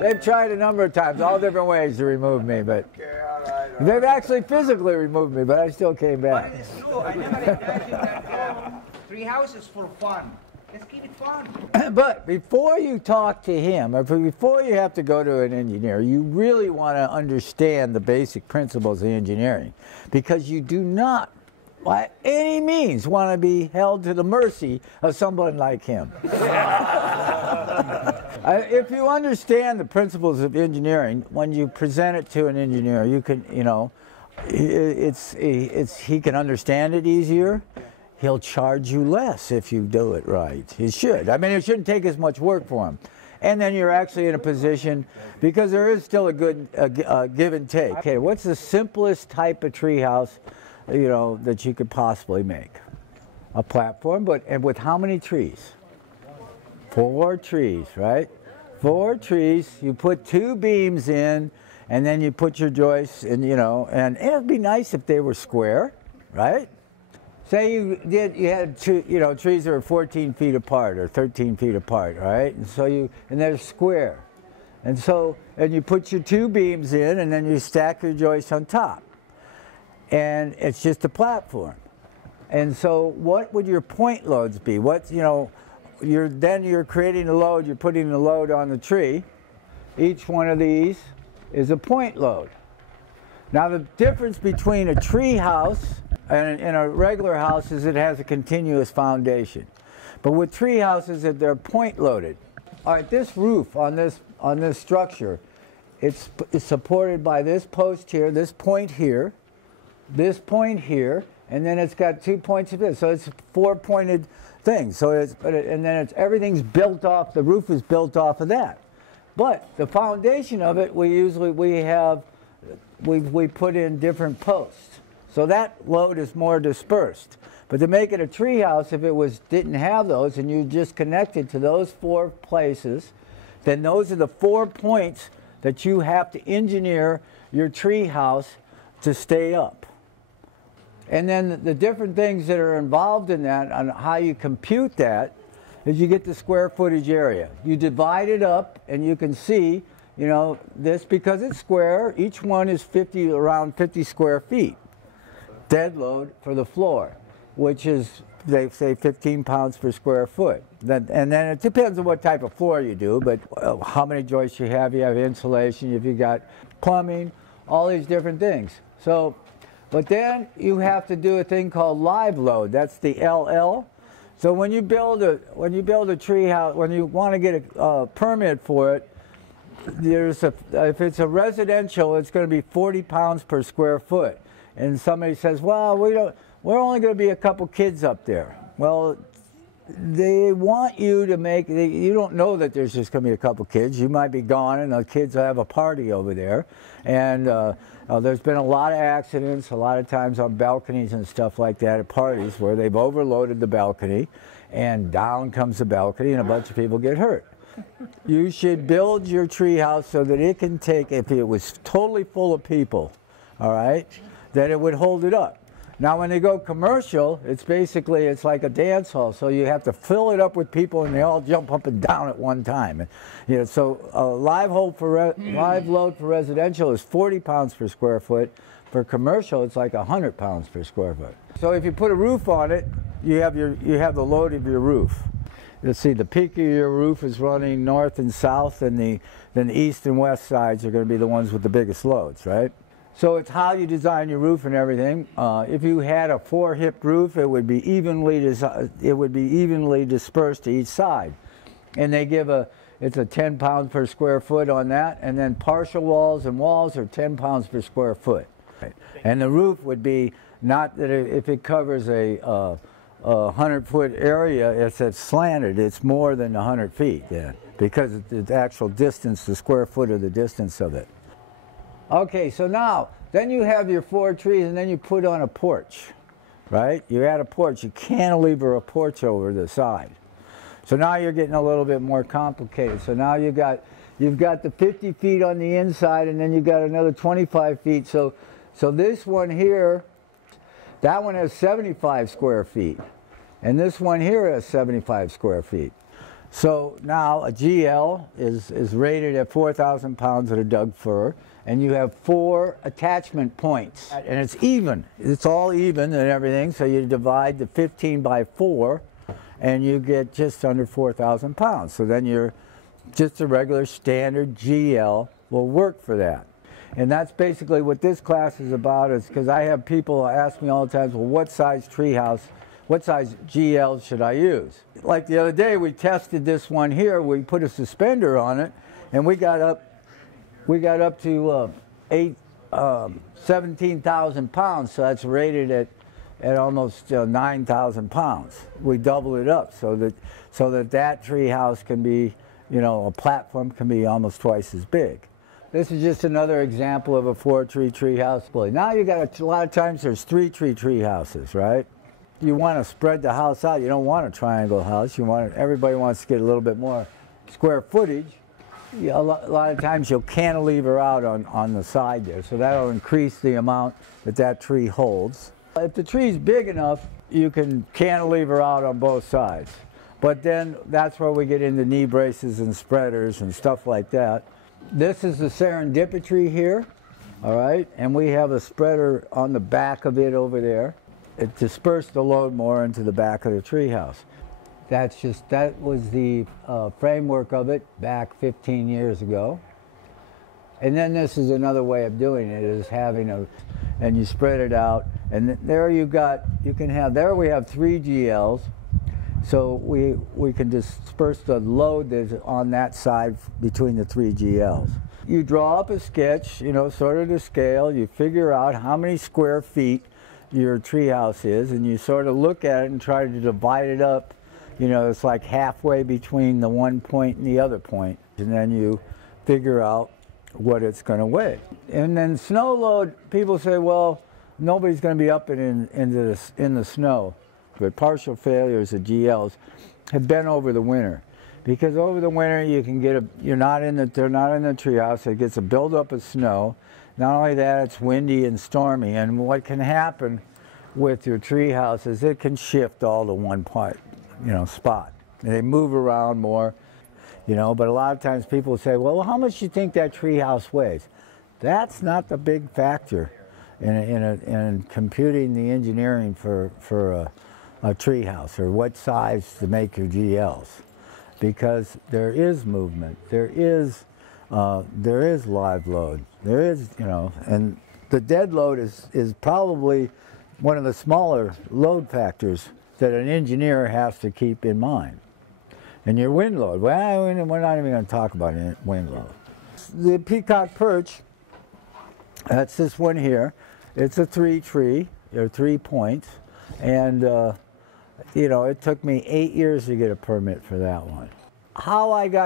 They've tried a number of times, all different ways to remove me, but they've actually physically removed me, but I still came back. But it's true. I never imagined that Treehouse is for fun. Let's keep it fun. But before you talk to him, or before you have to go to an engineer, you really want to understand the basic principles of engineering, because you do not, by any means, want to be held to the mercy of someone like him. If you understand the principles of engineering, when you present it to an engineer, you can, you know, he can understand it easier. He'll charge you less if you do it right. He should. I mean, it shouldn't take as much work for him. And then you're actually in a position, because there is still a good give and take. Okay, what's the simplest type of treehouse, you know, that you could possibly make? A platform, and with how many trees? 4 trees, right? 4 trees. You put 2 beams in, and then you put your joists in, you know, and it'd be nice if they were square, right? Say you had trees that are 14 feet apart or 13 feet apart, right? And so and they're square. And you put your 2 beams in, and then you stack your joists on top. And it's just a platform. And so what would your point loads be? Then you're creating a load, you're putting the load on the tree. Each one of these is a point load. Now the difference between a tree house and a regular house is it has a continuous foundation. But with tree houses, they're point loaded. All right, this roof on this structure, it's supported by this post here, this point here, and then it's got 2 points of this. So it's 4 pointed things. So everything's built off. The roof is built off of that. But the foundation of it, we put in different posts. So that load is more dispersed. But to make it a tree house, if it didn't have those and you just connected to those 4 places, then those are the 4 points that you have to engineer your tree house to stay up. And then the different things that are involved in that, on how you compute that, is you get the square footage area. You divide it up, and you can see, you know, this, because it's square, each one is around 50 square feet. Dead load for the floor, which is, they say, 15 pounds per square foot. And then it depends on what type of floor you do, but how many joists you have insulation, if you got plumbing, all these different things. So, but then you have to do a thing called live load. That's the LL. So when you build a tree house, when you want to get a permit for it, if it's a residential, it's going to be 40 pounds per square foot. And somebody says, well, we're only going to be a couple kids up there. Well, they want you to you don't know that there's just going to be a couple kids. You might be gone, and the kids will have a party over there. And there's been a lot of accidents, a lot of times on balconies and stuff like that at parties, where they've overloaded the balcony, and down comes the balcony, and a bunch of people get hurt. You should build your tree house so that it can take, if it was totally full of people, all right, that it would hold it up. Now when they go commercial, it's like a dance hall, so you have to fill it up with people, and they all jump up and down at one time. And, you know, so a live load for residential is 40 pounds per square foot. For commercial, it's like 100 pounds per square foot. So if you put a roof on it, you have the load of your roof. Let's see, the peak of your roof is running north and south, and then the east and west sides are going to be the ones with the biggest loads, right? So it's how you design your roof and everything. If you had a 4-hip roof, it would be evenly dispersed to each side. And they give it's a 10 pounds per square foot on that, and then partial walls and walls are 10 pounds per square foot. Right. And the roof would be, not that if it covers a 100-foot area, it's slanted, it's more than 100 feet then, because the actual distance, the square foot of the distance of it. Okay, so now, then you have your 4 trees, and then you put on a porch, right? You add a porch. You cantilever a porch over the side. So now you're getting a little bit more complicated. So now you've got the 50 feet on the inside, and then you've got another 25 feet. So this one here, that one has 75 square feet, and this one here has 75 square feet. So now a GL is rated at 4,000 pounds of Doug fir, and you have 4 attachment points. And it's even. It's all even and everything, so you divide the 15 by 4, and you get just under 4,000 pounds. So then you're just a regular standard GL will work for that. And that's basically what this class is about, is because I have people ask me all the time, well, what size treehouse, what size GL should I use? Like the other day, we tested this one here. We put a suspender on it, and we got up to 17,000 pounds. So that's rated at almost 9,000 pounds. We doubled it up so that tree house can be, you know, a platform can be almost twice as big. This is just another example of a 4-tree house. Now you got a lot of times there's 3-tree houses, right? You want to spread the house out. You don't want a triangle house. Everybody wants to get a little bit more square footage. A lot of times you'll cantilever out on the side there, so that'll increase the amount that tree holds. If the tree's big enough, you can cantilever out on both sides. But then that's where we get into knee braces and spreaders and stuff like that. This is the serendipity here, all right? And we have a spreader on the back of it over there. It dispersed the load more into the back of the treehouse. That was the framework of it back 15 years ago. And then this is another way of doing it, is having and you spread it out. And there we have 3 GLs. So we can disperse the load that's on that side between the 3 GLs. You draw up a sketch, you know, sort of to scale. You figure out how many square feet your treehouse is, and you sort of look at it and try to divide it up. You know, it's like halfway between the one point and the other point. And then you figure out what it's going to weigh. And then snow load, people say, well, nobody's going to be up in the snow. But partial failures of GLs have been over the winter, because over the winter you can get they're not in the treehouse. It gets a buildup of snow. Not only that, it's windy and stormy. And what can happen with your treehouse is it can shift all to one part, you know, spot. They move around more, you know. But a lot of times people say, well, how much do you think that treehouse weighs? That's not the big factor in computing the engineering for a treehouse, or what size to make your GLs, because there is movement, there is live load, there is, you know, and the dead load is probably one of the smaller load factors that an engineer has to keep in mind. And your wind load, well, we're not even going to talk about wind load. The peacock perch, that's this one here. It's a 3-tree, there are 3 points, and you know, it took me 8 years to get a permit for that one.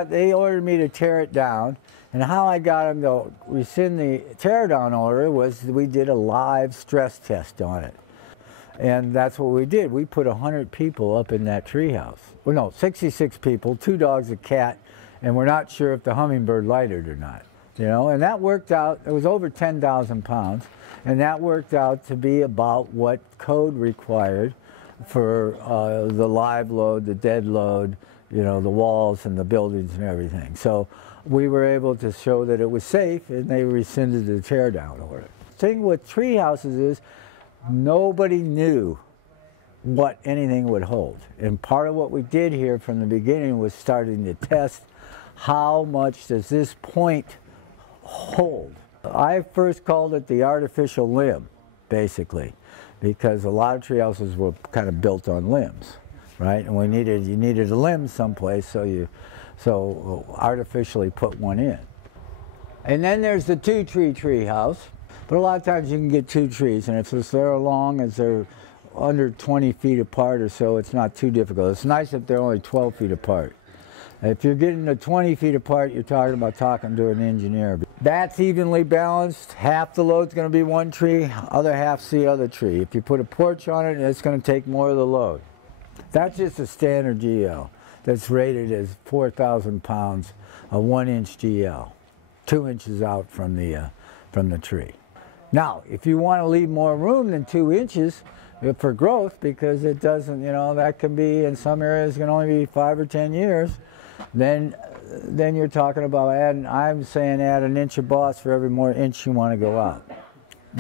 They ordered me to tear it down, and how I got them to rescind the tear down order was we did a live stress test on it. And that's what we did. We put 100 people up in that treehouse. Well, no, 66 people, 2 dogs, a cat, and we're not sure if the hummingbird lighted or not. You know, and that worked out, it was over 10,000 pounds, and that worked out to be about what code required for the live load, the dead load, you know, the walls and the buildings and everything. So we were able to show that it was safe, and they rescinded the tear down order. The thing with tree houses is nobody knew what anything would hold. And part of what we did here from the beginning was starting to test how much does this point hold. I first called it the artificial limb, basically, because a lot of tree houses were kind of built on limbs, right? And you needed a limb someplace, so artificially put one in. And then there's the 2-tree tree house, but a lot of times you can get 2 trees, and if they're long as they're under 20 feet apart or so, it's not too difficult. It's nice if they're only 12 feet apart. If you're getting to 20 feet apart, you're talking to an engineer. That's evenly balanced. Half the load's going to be one tree, other half's the other tree. If you put a porch on it, it's going to take more of the load. That's just a standard GL that's rated as 4,000 pounds, a 1-inch GL, 2 inches out from the tree. Now, if you want to leave more room than 2 inches, for growth, because it doesn't, you know, that can be, in some areas can only be 5 or 10 years. Then you're talking about adding, I'm saying add an inch of boss for every more inch you want to go out.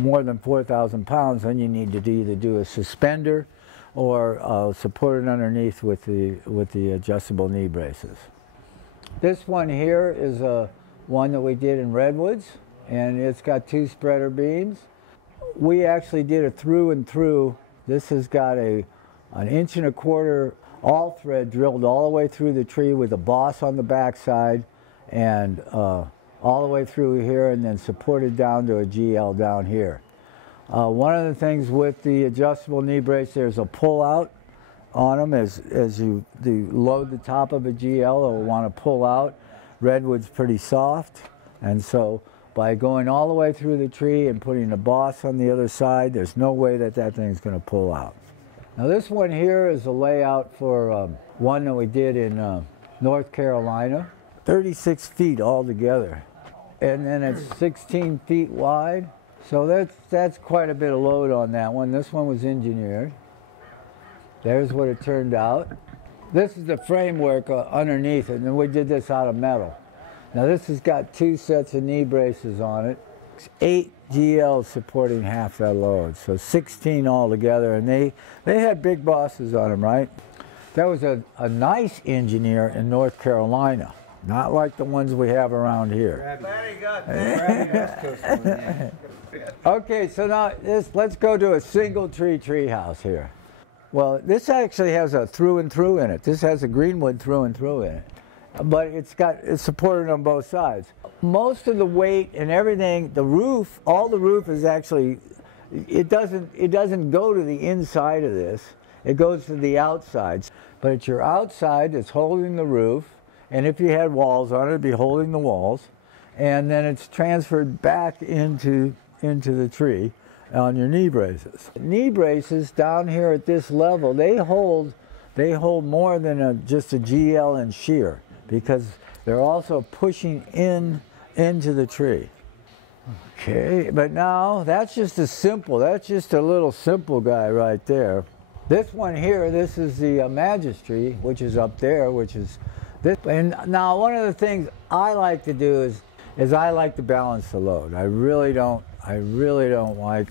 More than 4,000 pounds, then you need to either do a suspender or support it underneath with the adjustable knee braces. This one here is one that we did in redwoods, and it's got 2 spreader beams. We actually did a through and through. This has got an 1.25 inch all thread drilled all the way through the tree with a boss on the backside, and all the way through here, and then supported down to a GL down here. One of the things with the adjustable knee brace, there's a pull out on them as you load the top of a GL. It'll want to pull out. Redwood's pretty soft, and so by going all the way through the tree and putting a boss on the other side, there's no way that thing's going to pull out. Now this one here is a layout for one that we did in North Carolina, 36 feet altogether, and then it's 16 feet wide. So that's quite a bit of load on that one. This one was engineered. There's what it turned out. This is the framework underneath it, and we did this out of metal. Now this has got 2 sets of knee braces on it. 8 GLs supporting half that load, so 16 altogether, and they had big bosses on them, right? That was a nice engineer in North Carolina, not like the ones we have around here. Very good. Okay, so now let's go to a single tree house here. Well, this actually has a through and through in it. This has a greenwood through and through in it, but it's supported on both sides. Most of the weight and everything, the roof, all the roof is actually, it doesn't go to the inside of this. It goes to the outsides. But it's your outside that's holding the roof, and if you had walls on it, it'd be holding the walls, and then it's transferred back into the tree on your knee braces. Knee braces down here at this level, they hold more than just a GL and shear, because they're also pushing into the tree. Okay, but now that's just a little simple guy right there. This one here, this is the Magistry, which is up there, which is this. And now one of the things I like to do is I like to balance the load. I really don't like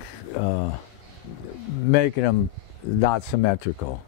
making them not symmetrical.